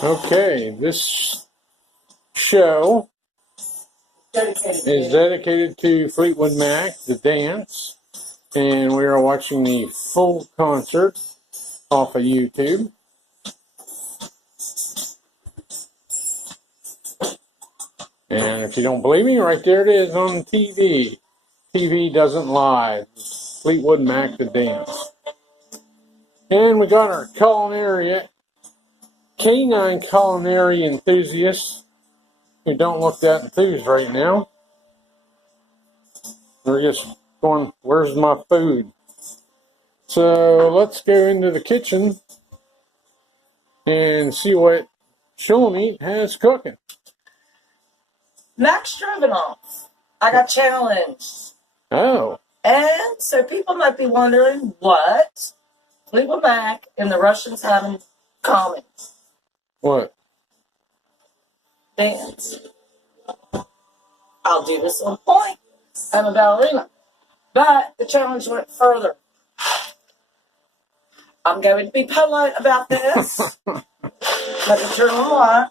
Okay, this show is dedicated to Fleetwood Mac, the dance, and we are watching the full concert off of YouTube. And if you don't believe me, right there it is on TV. TV doesn't lie. Fleetwood Mac, the dance. And we got our canine culinary enthusiasts who don't look that enthused right now. They're just going, where's my food? So let's go into the kitchen and see what Shulamit has cooking. Mac Stroganov. I got challenged. Oh. And so people might be wondering what Fleetwood Mac and the Russians have in common. What? Dance. I'll do this on point. I'm a ballerina. But the challenge went further. I'm going to be polite about this. Let me turn on the light.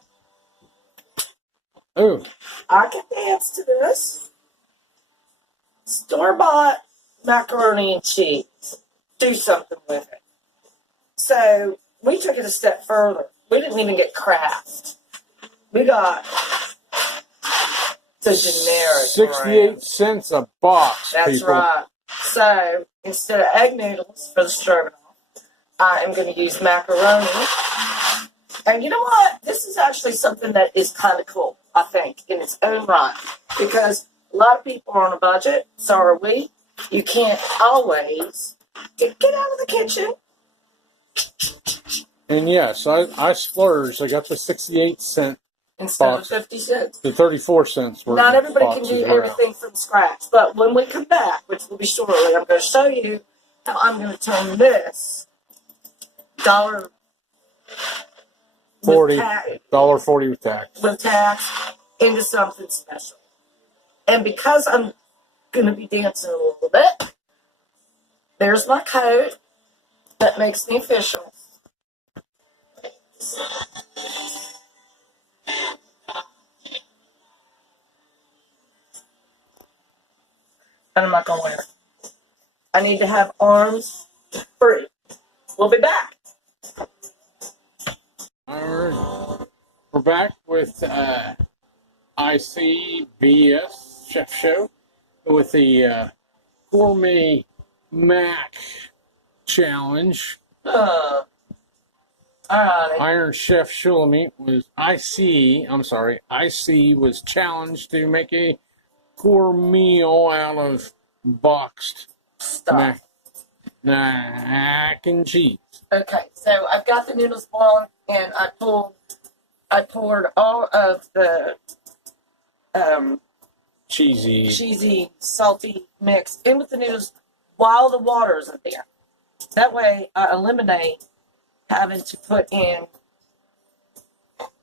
Oh. I can dance to this. Store-bought macaroni and cheese. Do something with it. So we took it a step further. We didn't even get Kraft. We got the generic 68 brand. cents a box. That's people. right. So instead of egg noodles for the stroganoff, I am going to use macaroni. And you know what? This is actually something that is kind of cool, I think, in its own right. Because a lot of people are on a budget. So are we. You can't always get out of the kitchen. And yes, I splurged. I got the 68 cent Instead box. of 50 cents. The 34 cents worth. Not everybody can boxes do were everything from scratch. But when we come back, which will be shortly, I'm going to show you how I'm going to turn this $1.40 $40 with tax. With tax into something special. And because I'm going to be dancing a little bit, there's my code that makes me official. And I'm not going to wear it. I need to have arms free. We'll be back. Alright. We're back with ICBS Chef Show with the Gourmet Mac Challenge. All right. Iron Chef Shulamit IC was challenged to make a gourmet out of boxed Stuff. mac and cheese. Okay, so I've got the noodles boiling, and I poured all of the cheesy, salty mix in with the noodles while the water's in there. That way, I eliminate having to put in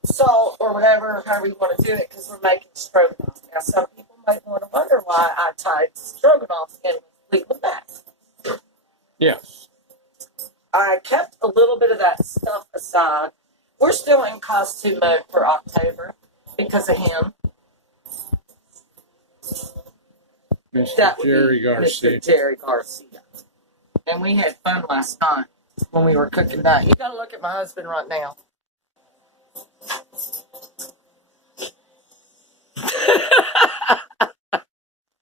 salt or whatever, however you want to do it, because we're making stroganoff. Now, some people might want to wonder why I tied stroganoff in Fleetwood Mac. Yes. I kept a little bit of that stuff aside. We're still in costume mode for October because of him. Mr. Jerry Garcia. Mr. Jerry Garcia. And we had fun last night when we were cooking that. You gotta look at my husband right now.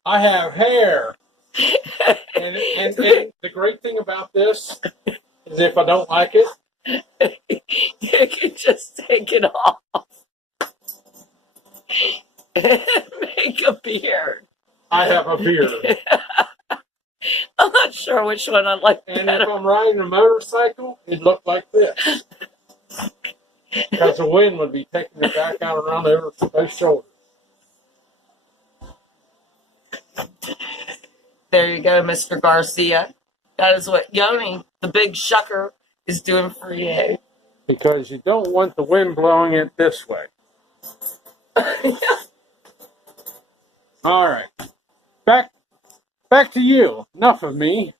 I have hair. and the great thing about this is if I don't like it, you can just take it off. Make a beard. I have a beard. I'm not sure which one I like And better. if I'm riding a motorcycle, it'd look like this. Because the wind would be taking it back out around over both shoulders. There you go, Mr. Garcia. That is what Yoni, the big shucker, is doing for you. Because you don't want the wind blowing it this way. All right. Back to you. Enough of me.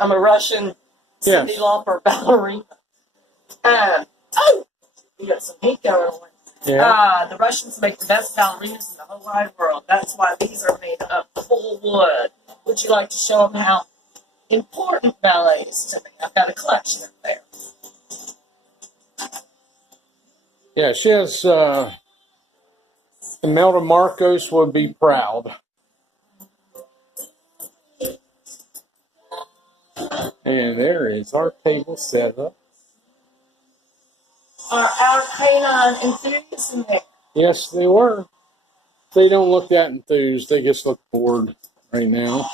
I'm a Russian Cyndi Lauper ballerina. Oh, we got some heat going on. Yeah. The Russians make the best ballerinas in the whole wide world. That's why these are made of full wood. Would you like to show them how important ballet is to me? I've got a collection up there. Yeah, she has, Imelda Marcos would be proud. And there is our table set up. Are our canine enthusiasts in there? Yes, they were. They don't look that enthused. They just look bored right now.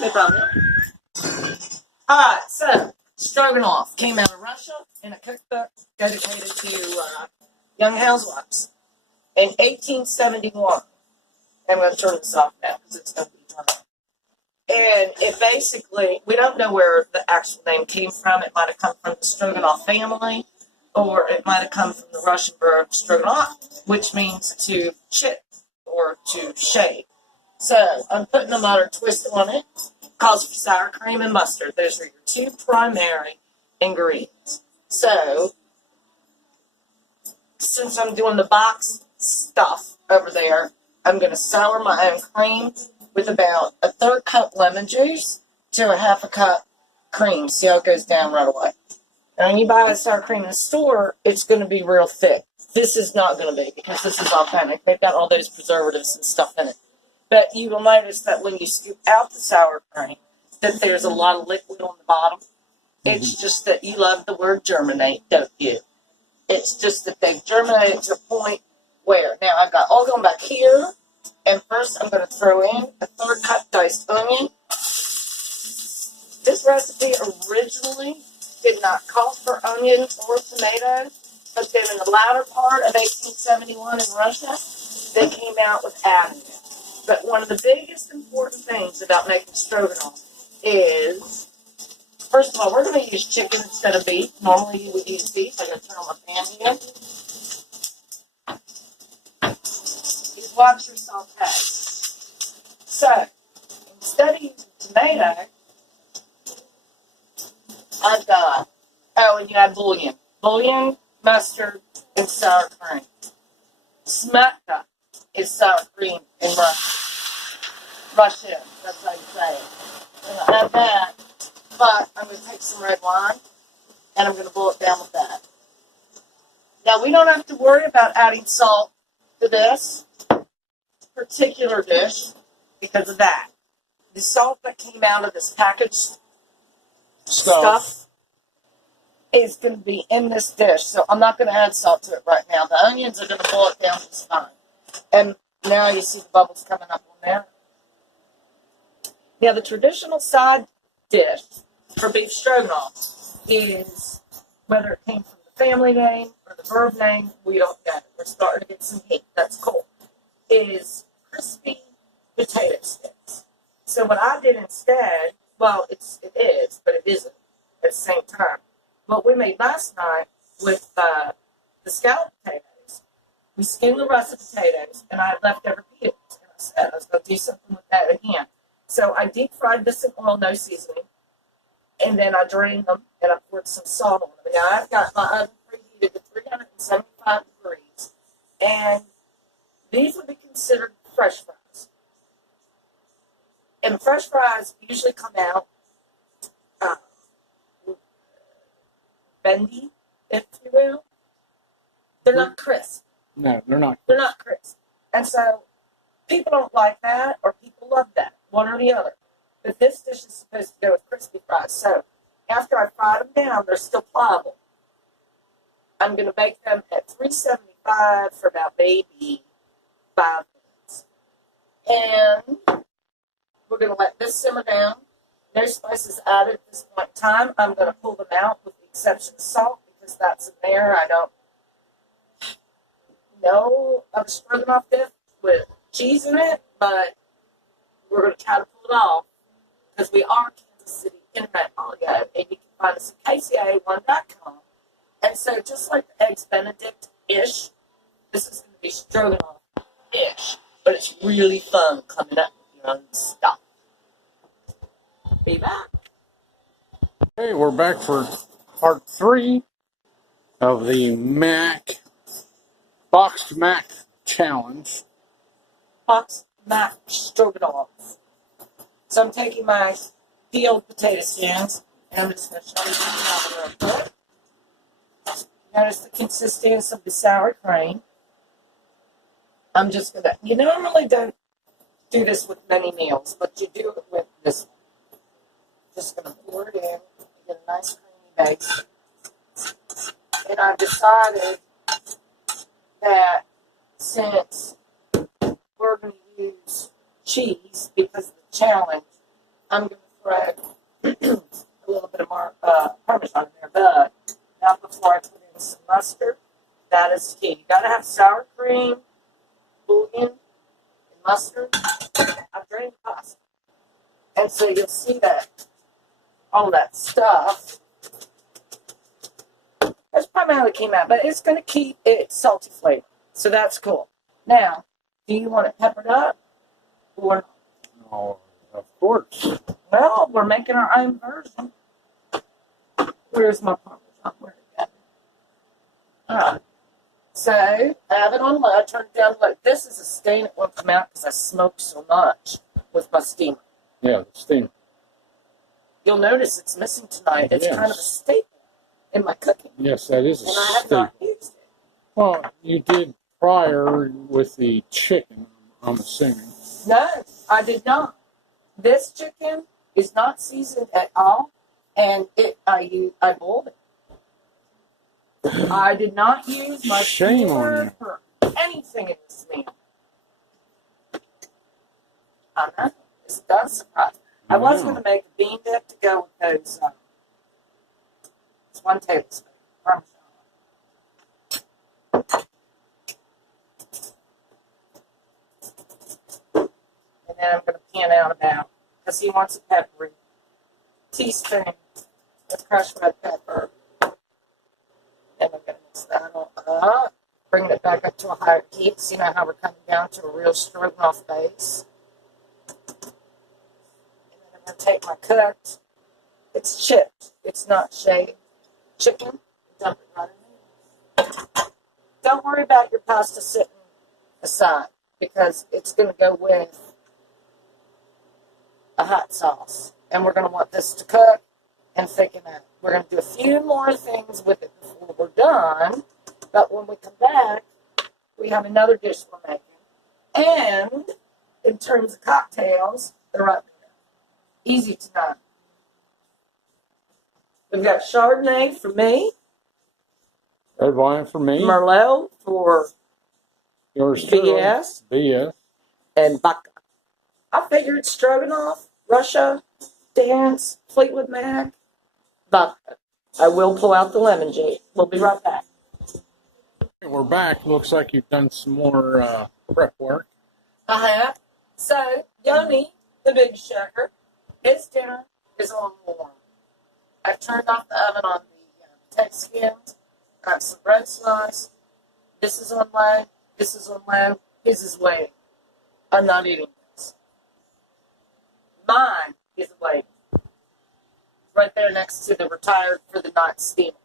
No problem. Alright, so Stroganoff came out of Russia in a cookbook dedicated to young housewives in 1871. I'm going to turn this off now because it's going to be turned on. And it basically, we don't know where the actual name came from. It might have come from the Stroganoff family, or it might have come from the Russian verb Stroganoff, which means to chip or to shave. So I'm putting a modern twist on it. Calls for sour cream and mustard. Those are your two primary ingredients. So, since I'm doing the box stuff over there, I'm going to sour my own cream with about a third cup lemon juice to a half a cup cream. See how it goes down right away. And when you buy a sour cream in the store, it's going to be real thick. This is not going to be because this is authentic. They've got all those preservatives and stuff in it. But you will notice that when you scoop out the sour cream, that there's a lot of liquid on the bottom. It's just that you love the word germinate, don't you? It's just that they've germinated to a point where, now I've got all going back here, and first I'm going to throw in a third cup diced onion. This recipe originally did not call for onion or tomato, but then in the latter part of 1871 in Russia, they came out with adding it. But one of the biggest important things about making stroganoff is, first of all, we're going to use chicken instead of beef. Normally you would use beef. I'm going to turn on my pan here. You watch your saute. So, instead of using tomato, I've got, and you add bouillon. Bouillon, mustard, and sour cream. Smatka is sour cream in Russian. Russian, that's how you say it. I'm going to add that, but I'm going to take some red wine, and I'm going to boil it down with that. Now, we don't have to worry about adding salt to this particular dish because of that. The salt that came out of this packaged stuff is going to be in this dish, so I'm not going to add salt to it right now. The onions are going to boil it down just fine. And now you see the bubbles coming up on there. Now, the traditional side dish for beef stroganoff is, whether it came from the family name or the verb name, we don't know. We're starting to get some heat. That's cool. Is crispy potato sticks. So what I did instead, well, it is, but it isn't at the same time. What we made last night with the scalloped potatoes, we skinned the rest of the potatoes, and I had leftover peels. And I said I was going to do something with that again. So I deep fried this in oil, no seasoning, and then I drained them, and I poured some salt on them. Now I've got my oven preheated to 375 degrees, and these would be considered fresh fries. And fresh fries usually come out bendy, if you will. They're not crisp. No, they're not. They're not crisp. And so people don't like that, or people love that, one or the other. But this dish is supposed to go with crispy fries. So after I fried them down, they're still pliable. I'm going to bake them at 375 for about maybe 5 minutes. And we're going to let this simmer down. No spices added at this point in time. I'm going to pull them out with the exception of salt because that's in there. I don't know of a stroganoff dish with cheese in it, but we're going to try to pull it off because we are Kansas City Internet Audio, and you can find us at kca1.com. And so just like the Eggs Benedict-ish, this is going to be stroganoff-ish, but it's really fun coming up with your own stuff. Be back. Okay, we're back for part 3 of the Boxed Mac Challenge. Mac Stroganov. So I'm taking my peeled potato skins and I'm just going to show you how real quick. Notice the consistency of the sour cream. I'm just going to, you normally don't do this with many meals, but you do it with this one. Just going to pour it in, get a nice creamy base. And I've decided that since we're going to use cheese because of the challenge, I'm going to throw a little bit of Parmesan in there. But now before I put in some mustard, that is key. You got to have sour cream, bouillon, and mustard. I've drained the pasta. And so you'll see that all that stuff that's primarily came out, but it's going to keep its salty flavor. So that's cool. Now, do you want it peppered up or not? Oh, of course. Well, we're making our own version. Where's my Parmesan? Where did it go? All right. So, I have it on low. Turn it down low. This is a stain that won't come out because I smoked so much with my steamer. Yeah, the steam. You'll notice it's missing tonight. It's kind of a staple in my cooking. Yes, that is a And I have staple. not used it. Well, you did prior with the chicken, I'm assuming. No, I did not. This chicken is not seasoned at all, and I boiled it. I did not use my Shame on steamer you. for anything in this meal. I know. This does surprise me. I was going to make a bean dip to go with those. It's 1 tablespoon. Parmesan. And then I'm going to pan out about, because he wants it peppery, teaspoon of crushed red pepper. And I'm going to mix that all up, bringing it back up to a higher heat. So you know how we're coming down to a real Stroganoff base. And then I'm going to take my cooked, it's chipped, it's not shaved, chicken, dump it right in there. Don't worry about your pasta sitting aside, because it's going to go with a hot sauce. And we're going to want this to cook and thicken up. We're going to do a few more things with it before we're done. But when we come back, we have another dish we're making. And in terms of cocktails, they're right there. Easy to know. We've got Chardonnay for me. Red wine for me. Merlot for Yours too. BS. BS. And vodka. I figured Stroganoff, Russia, Dance, Fleetwood Mac, vodka. I will pull out the lemon juice. We'll be right back. We're back. Looks like you've done some more prep work. I have. So, Yoni, the big shaker, his dinner is on warm. I've turned off the oven on the potato skins. I have some bread slice. This is on low. This is on low. His is waiting. I'm not eating this. Mine is waiting. Right there next to the retired for the night steamer.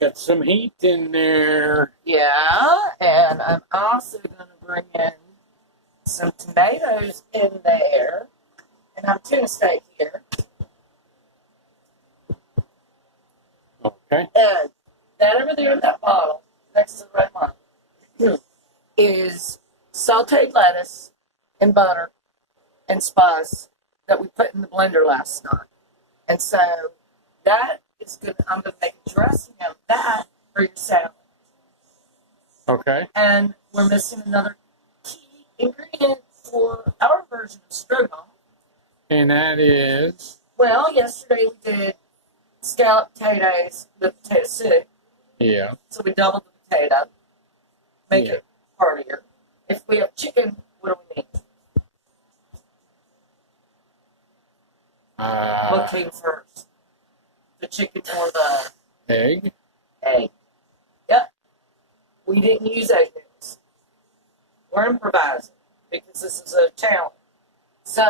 Got some heat in there. Yeah, and I'm also going to bring in some tomatoes in there. And I have tuna steak here. Okay. And that over there in that bottle, next to the red wine, is sauteed lettuce and butter and spice that we put in the blender last night. And so that is good. I'm going to make a dressing of that for your salad. Okay. And we're missing another key ingredient for our version of stroganoff. And that is? Well, yesterday we did scalloped potatoes with potato soup. Yeah. So we doubled the potato. Make it heartier. If we have chicken, what do we need? What came first? The chicken or the egg? Egg. Yep. We didn't use egg noodles. We're improvising because this is a challenge. So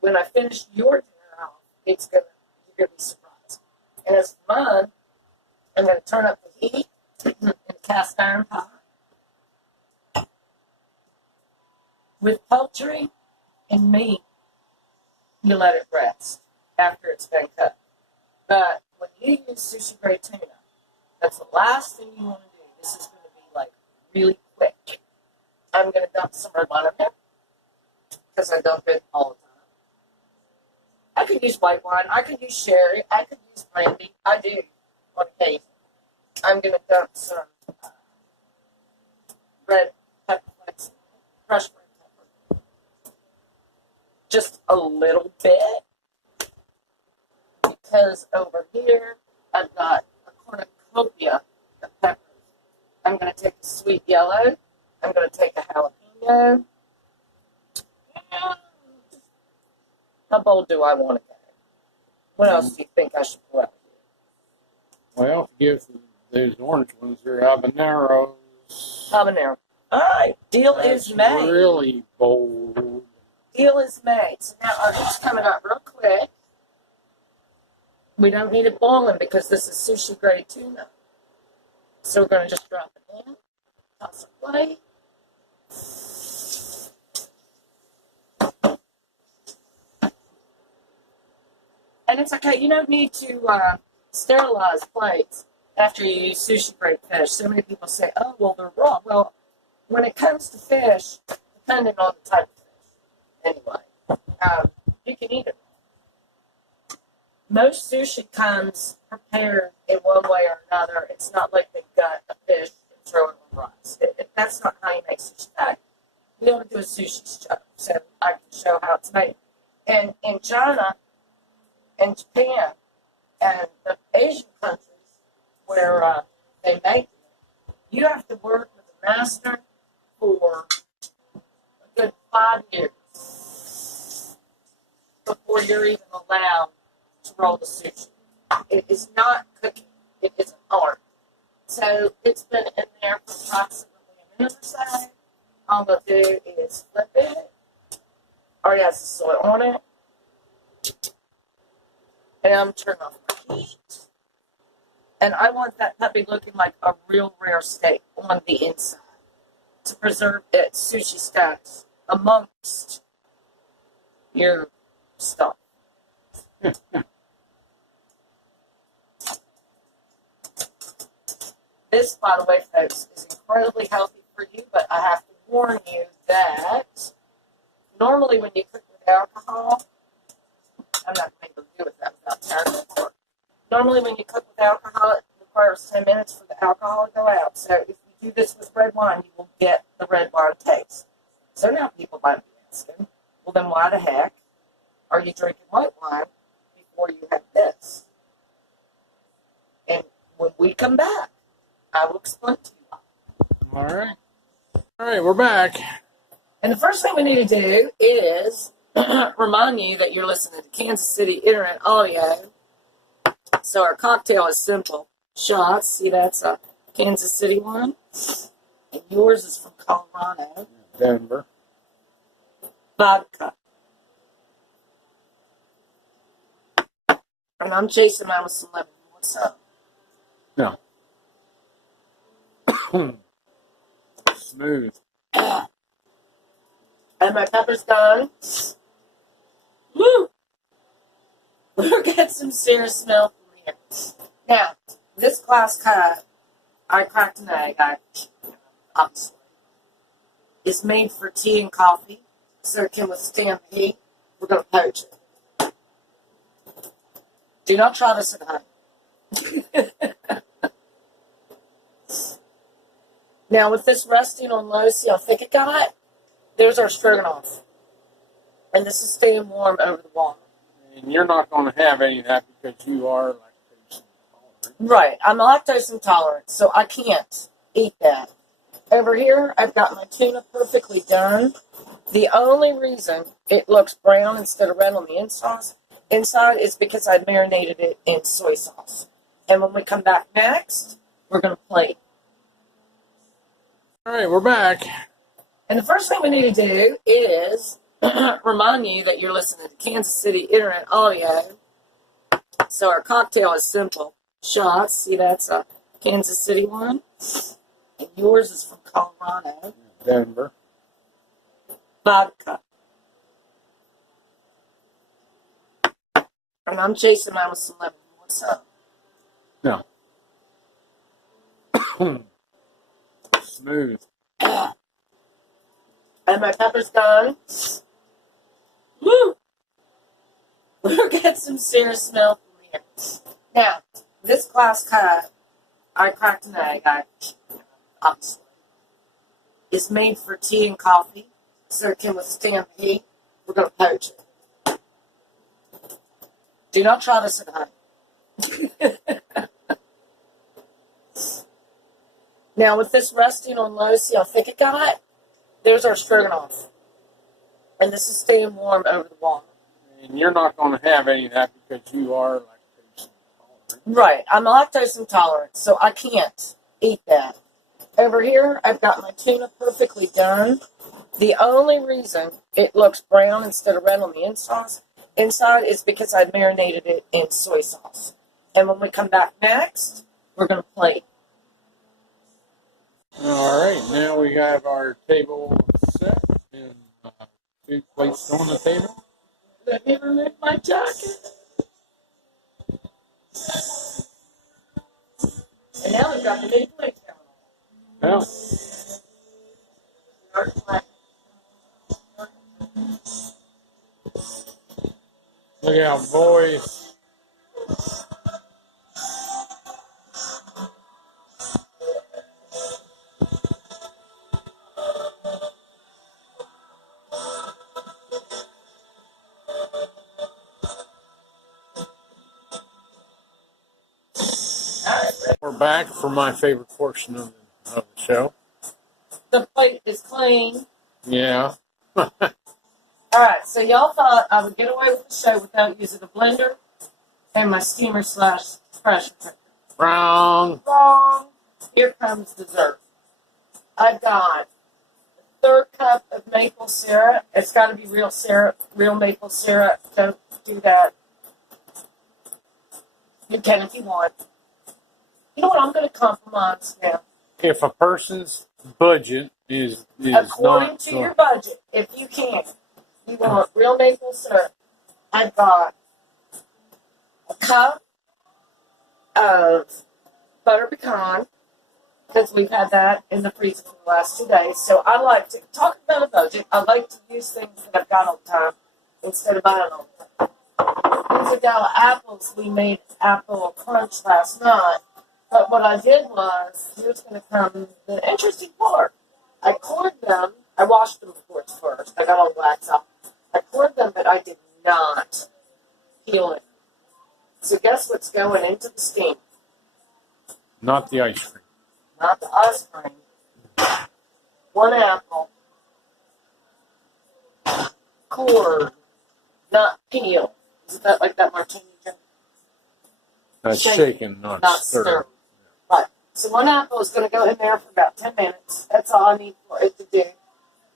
when I finish your dinner off, you're gonna be surprised. And as for mine, I'm going to turn up the heat in the cast iron pot. With poultry and meat, you let it rest after it's been cut. But when you use sushi grade tuna, that's the last thing you want to do. This is going to be like really quick. I'm going to dump some red wine in there because I dump it all the time. I could use white wine. I could use sherry. I could use brandy. I do on occasion. I'm going to dump some red pepper flakes, crushed red pepper. Just a little bit. Because over here, I've got a cornucopia of peppers. I'm going to take a sweet yellow. I'm going to take a jalapeno. And how bold do I want to go? What else do you think I should put out here? Well, give those orange ones, they're habaneros. Habanero. All right, deal is made. Really bold. Deal is made. So now our heat's coming up real quick. We don't need it boiling because this is sushi grade tuna. So we're going to just drop it in. Toss a plate. And it's okay. You don't need to sterilize plates after you use sushi grade fish. So many people say, oh, well, they're raw. Well, when it comes to fish, depending on the type of fish, anyway, you can eat it. Most sushi comes prepared in one way or another. It's not like they gut a fish and throw it on rice. That's not how you make sushi. We don't do a sushi show, so I can show how it's made. And in China and Japan and the Asian countries where they make it, you have to work with a master for a good 5 years before you're even allowed to roll the sushi. It is not cooking. It is an art. So it's been in there for approximately a minute or so. All I'm going to do is flip it. Already has the soil on it. And I'm turning off my heat. And I want that puppy looking like a real rare steak on the inside to preserve its sushi status amongst your stuff. This, by the way, folks, is incredibly healthy for you, but I have to warn you that normally when you cook with alcohol, I'm not going to be able to do with that without tearing it apart. Normally when you cook with alcohol, it requires 10 minutes for the alcohol to go out. So if you do this with red wine, you will get the red wine taste. So now people might be asking, well then why the heck are you drinking white wine before you have this? And when we come back, I will explain to you. All right. All right, we're back. And the first thing we need to do is remind you that you're listening to Kansas City Internet Audio. So our cocktail is simple. Shots. See, that's a Kansas City one. And yours is from Colorado. Denver. Vodka. And I'm chasing mine with some lemon. What's up? No. Smooth. And my pepper's done. Woo! We're getting some serious smell from here. Now, this glass cut, I cracked an egg, obviously. It's made for tea and coffee, so it can withstand the heat. We're going to poach it. Do not try this at home. Now, with this resting on low, see how thick it got? There's our Stroganoff. And this is staying warm over the water. And you're not going to have any of that because you are lactose intolerant. Right. I'm lactose intolerant, so I can't eat that. Over here, I've got my tuna perfectly done. The only reason it looks brown instead of red on the inside is because I marinated it in soy sauce. And when we come back next, we're going to plate. All right, we're back. And the first thing we need to do is remind you that you're listening to Kansas City Internet Audio. So our cocktail is simple. Shots. See, that's a Kansas City one. And yours is from Colorado. Denver. Vodka. And I'm chasing mine with some lemon. What's up? No. Smooth. And my pepper's done. Woo! We'll get some serious smell from here. Now, this glass cut, I cracked an egg, obviously, is made for tea and coffee, so it can withstand heat. We're going to poach it. Do not try this at home. Now, with this resting on low, see how thick it got? There's our Stroganoff. And this is staying warm over the water. And you're not going to have any of that because you are lactose intolerant. Right. I'm lactose intolerant, so I can't eat that. Over here, I've got my tuna perfectly done. The only reason it looks brown instead of red on the inside is because I marinated it in soy sauce. And when we come back next, we're going to plate. All right, now we have our table set and food placed on the table. Let me remove my jacket. And now we've got the big plate down. Well, look out, boys. We're back for my favorite portion of the show. The plate is clean. Yeah. All right, so y'all thought I would get away with the show without using a blender and my steamer / pressure cooker. Wrong. Wrong. Here comes dessert. I've got a third cup of maple syrup. It's got to be real syrup, real maple syrup. Don't do that. You can if you want. You know what? I'm going to compromise now. If a person's budget is According not to your budget, if you can, you want real maple syrup. I've got a cup of butter pecan, because we've had that in the freezer for the last 2 days. So I like to, talk about a budget, I like to use things that I've got all the time instead of buying all the time. These are got apples. We made apple crunch last night. But what I did was, here's going to come the interesting part. I cored them. I washed them, of course, first. I got all the wax off. I cored them, but I did not peel it. So guess what's going into the steam? not the ice cream. Not the ice cream. 1 apple. Cored, not peeled. Isn't that like that martini drink? That's Shaken, shaken, not stirred. stirred. Right. So 1 apple is going to go in there for about 10 minutes. That's all I need for it to do.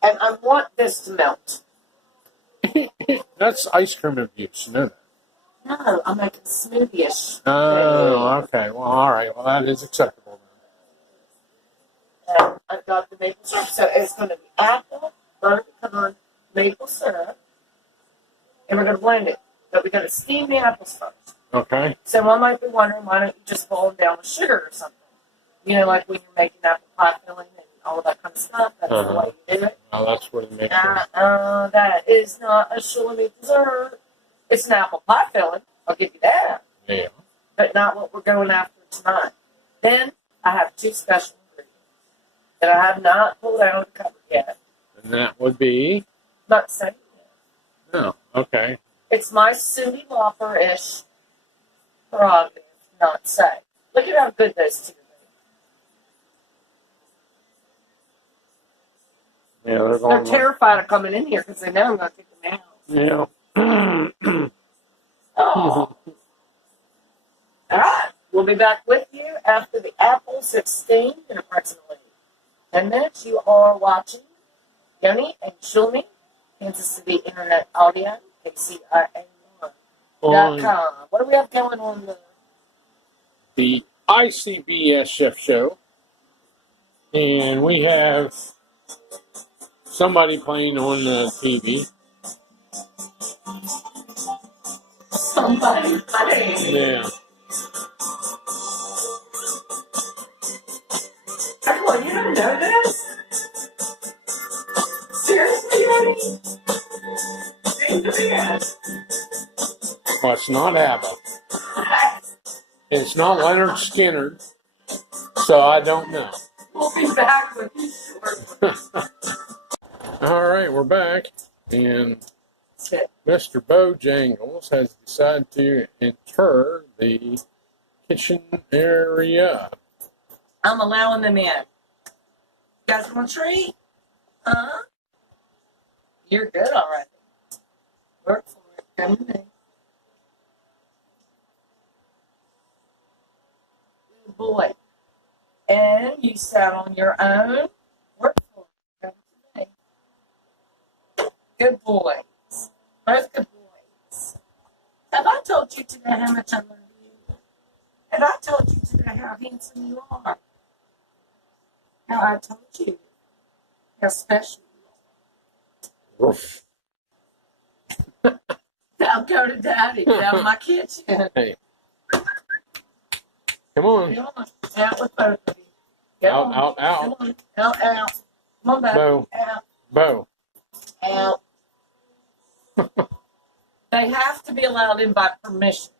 And I want this to melt. That's ice cream abuse, isn't it? No, I'm making smoothie-ish. Oh, okay. Well, all right. Well, that is acceptable then. And I've got the maple syrup. So it's going to be apple, butter pecan, maple syrup. And we're going to blend it. But we're going to steam the apples first. Okay. So I might be wondering, why don't you just boil them down with sugar or something? You know, like when you're making apple pie filling and all of that kind of stuff. That's the way you do it. Well, that's where the make That is not a Shulamit dessert. It's an apple pie filling. I'll give you that. Yeah. But not what we're going after tonight. Then I have 2 special ingredients that I have not pulled out of the cupboard yet. And that would be? Not saying yet. No. Okay. It's my Cindy Lauper-ish prerogative, not say. Look at how good those 2 are. Yeah, they're They're going. terrified of coming in here because they know I'm going to take them out. Yeah. Oh. All right. We'll be back with you after the apples have steamed in approximately 10 minutes. You are watching Yoni and Shulamit, Kansas City Internet Audio, KCIA1. on What do we have going on the ICBS Chef Show, and we have somebody playing on the TV. Somebody playing. Yeah. Well, you don't know this? Seriously, Yoni? Well, it's not ABBA. It's not Leonard Skinner, so I don't know. We'll be back with you shortly. All right, we're back, and Mr. Bojangles has decided to enter the kitchen area. I'm allowing them in. You guys want a treat? Huh? You're good already. Work for it. Come with me. Good boy. And you sat on your own. Work for it. Come with me. Good boys. Both good boys. Have I told you today how much I love you? Have I told you today how handsome you are? How I told you how special you are. Oof. Now go to Daddy. Get out of my kitchen. Hey. Come on. Come on. Out with both of you. Get Out, on. out, out. Come on. Out, out. Come on back. Bo. Out. Bo. Out. They have to be allowed in by permission.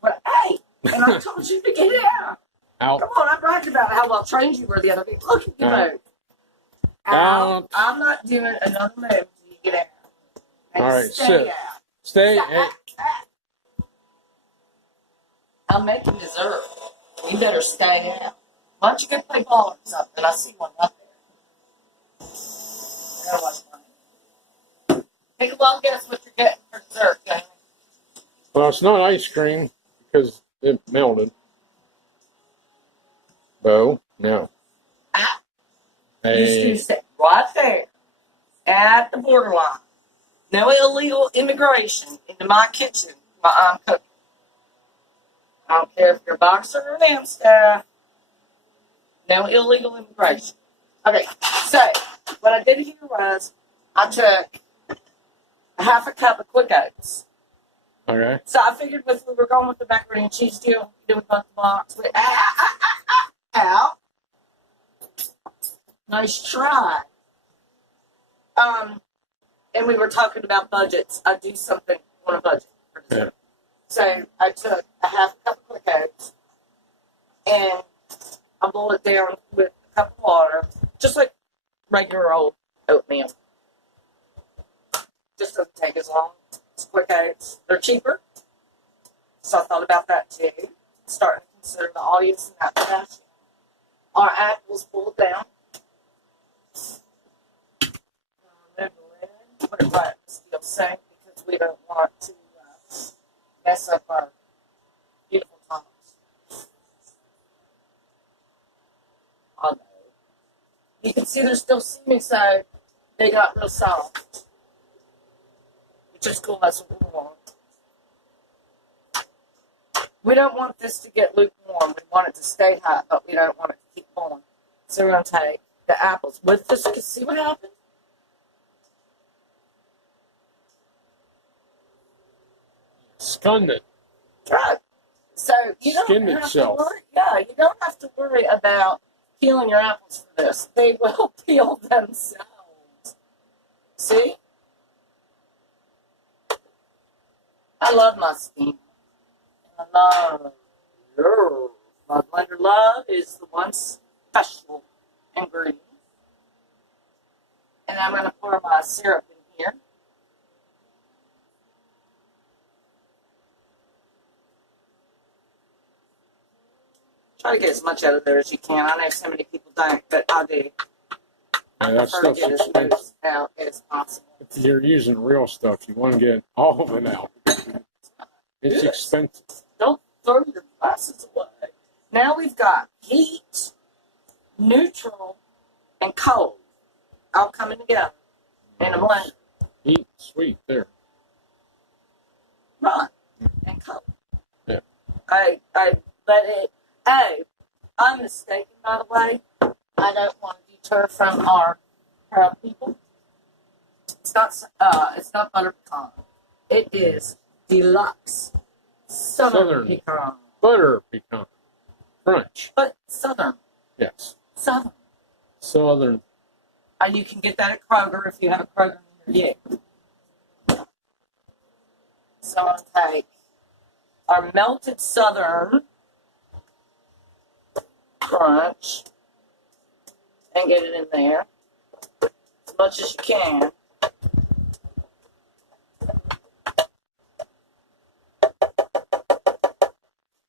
But hey, and I told you to get out. Out. Come on, I bragged about how well trained you were the other day. Look at you Out. both. Out. I'm not doing another move until you get out. And All right, stay sit. out. Stay. Stop. Hey. I'm making dessert. You better stay out. Why don't you go play ball or something? I see one up there. There was one. Take a wild guess what you're getting for dessert, Yoni. Well, it's not ice cream because it melted. Bo. No. Ah, Hey. you just gonna sit right there at the borderline. No illegal immigration into my kitchen while I'm cooking. I don't care if you're a boxer or an AM staff. No illegal immigration. Okay, so what I did here was I took a half a cup of quick oats. Okay. So I figured if we were going with the macaroni and cheese deal, do with both the box. But, ow. Nice try. And we were talking about budgets. I do something on a budget for dessert. Yeah. So I took a half cup of quick oats and I boiled it down with a cup of water, just like regular old oatmeal. Just doesn't take as long. It's quick oats. They're cheaper. So I thought about that too. Starting to consider the audience in that fashion. Our apples boiled down. Remove the lid. Put it right in the steel sink because we don't want to mess up our beautiful tops. I know. You can see they're still steaming, so they got real soft. Which is cool. That's what we want. We don't want this to get lukewarm. We want it to stay hot, but we don't want it to keep going. So we're going to take the apples with this. Because see what happened? Stunned it. Right. So you don't Skinned have itself. to worry. Yeah, you don't have to worry about peeling your apples for this. They will peel themselves. See? I love my steamer. I love my blender love is the one special ingredient. And I'm going to pour my syrup in here. Try to get as much out of there as you can. I know so many people don't, but I do. Yeah, that Prefer to stuff's get as expensive. much out as possible. If you're using real stuff, you want to get all of it out. It's Yes. expensive. Don't throw your glasses away. Now we've got heat, neutral, and cold all coming together in a blender. Eat sweet there. Right. I let it. Hey, I'm mistaken, by the way. I don't want to deter from our people. It's not butter pecan. It is deluxe southern pecan. Butter pecan. Crunch. But southern. Yes. Southern. Southern. You can get that at Kroger if you have a Kroger near you. So I'll take our melted southern crunch and get it in there as much as you can.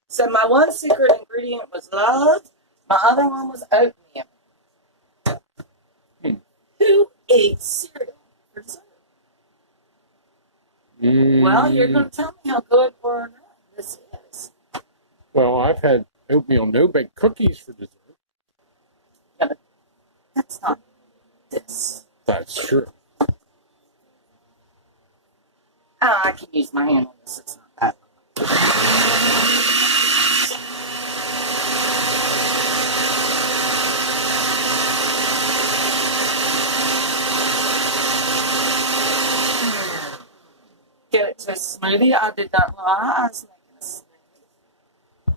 So my one secret ingredient was love. My other one was oatmeal. Who eats cereal for dessert? Well, you're going to tell me how good or not this is. Well, I've had oatmeal no-bake cookies for dessert. Yeah, but that's not this. That's true. I can use my hand on this. It's not that. Get it to a smoothie. I did not lie. I was making a smoothie.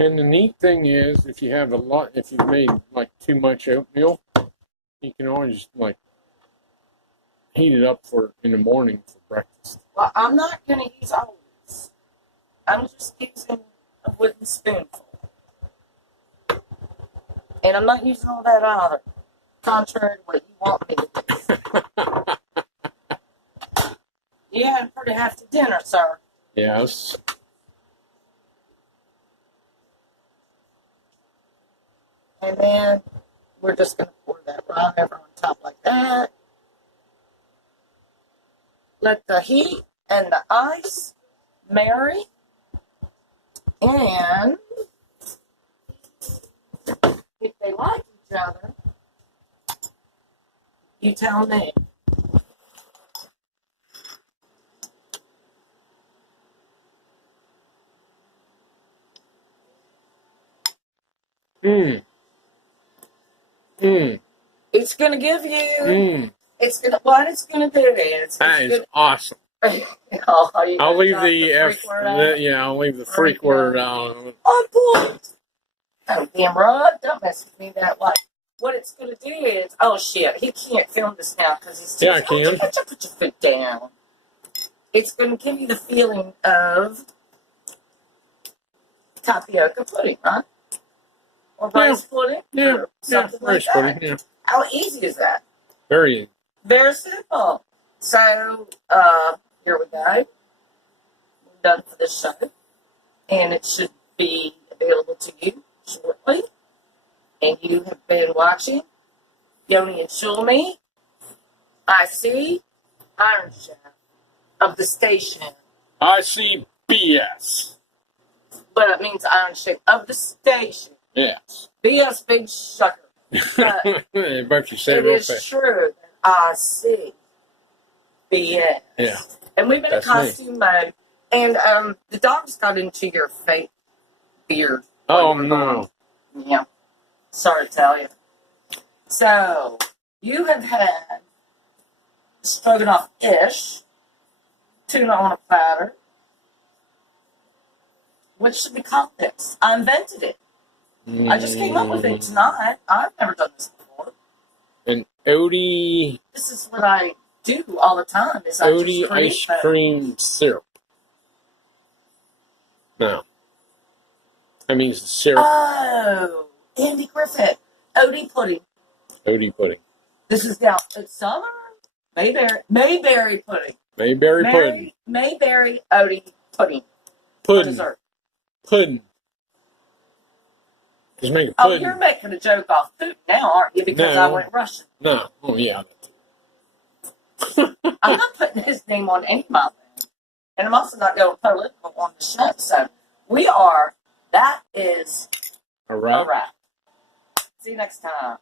And the neat thing is, if you have if you've made like too much oatmeal, you can always like heat it up in the morning for breakfast. Well, I'm not going to use all of this. I'm just using a wooden spoonful. And I'm not using all that either, contrary to what you want me to do. You had a pretty hefty dinner, sir. Yes. And then we're just going to pour that right over on top like that. Let the heat and the ice marry. And if they like each other, you tell me. It's going to give you. It's going to. What it's going to do is. That is awesome. I'll leave I'll leave the freak word out. Oh, damn right. Don't mess with me that way. What it's going to do is. Oh, shit. He can't film this now because it's. Yeah, I can. Put your foot down. It's going to give you the feeling of tapioca pudding, right? Or rice pudding? Yeah, or something rice like pudding, that. yeah. How easy is that? Very easy. Very simple. So, here we go. We're done for this show. And it should be available to you shortly. And you have been watching Yoni and Shulamit, I.C, Iron Chef of the station. ICBS. But it means Iron Chef of the station. Yes. BS Big Sucker. But you say it real is fast. true that I see BS. Yeah. And we've been in costume mode. And the dogs got into your fake beard. Oh, no. Yeah. Sorry to tell you. So, you have had Stroganoff-ish tuna on a platter. What should we call this? I invented it. I just came up with it tonight. I've never done this before. An Odie. This is what I do all the time. Is Odie ice cream syrup. No. That means the syrup. Oh, Andy Griffith. Odie pudding. Odie pudding. This is now, it's summer. Mayberry pudding. Mayberry pudding. Mayberry Odie pudding. Pudding. Dessert. Pudding. Just make a Oh, pudding. you're making a joke off food now, aren't you? Because I went Russian. No. Oh, yeah. I'm not putting his name on any of my things. And I'm also not going political on the show. So that is a wrap. See you next time.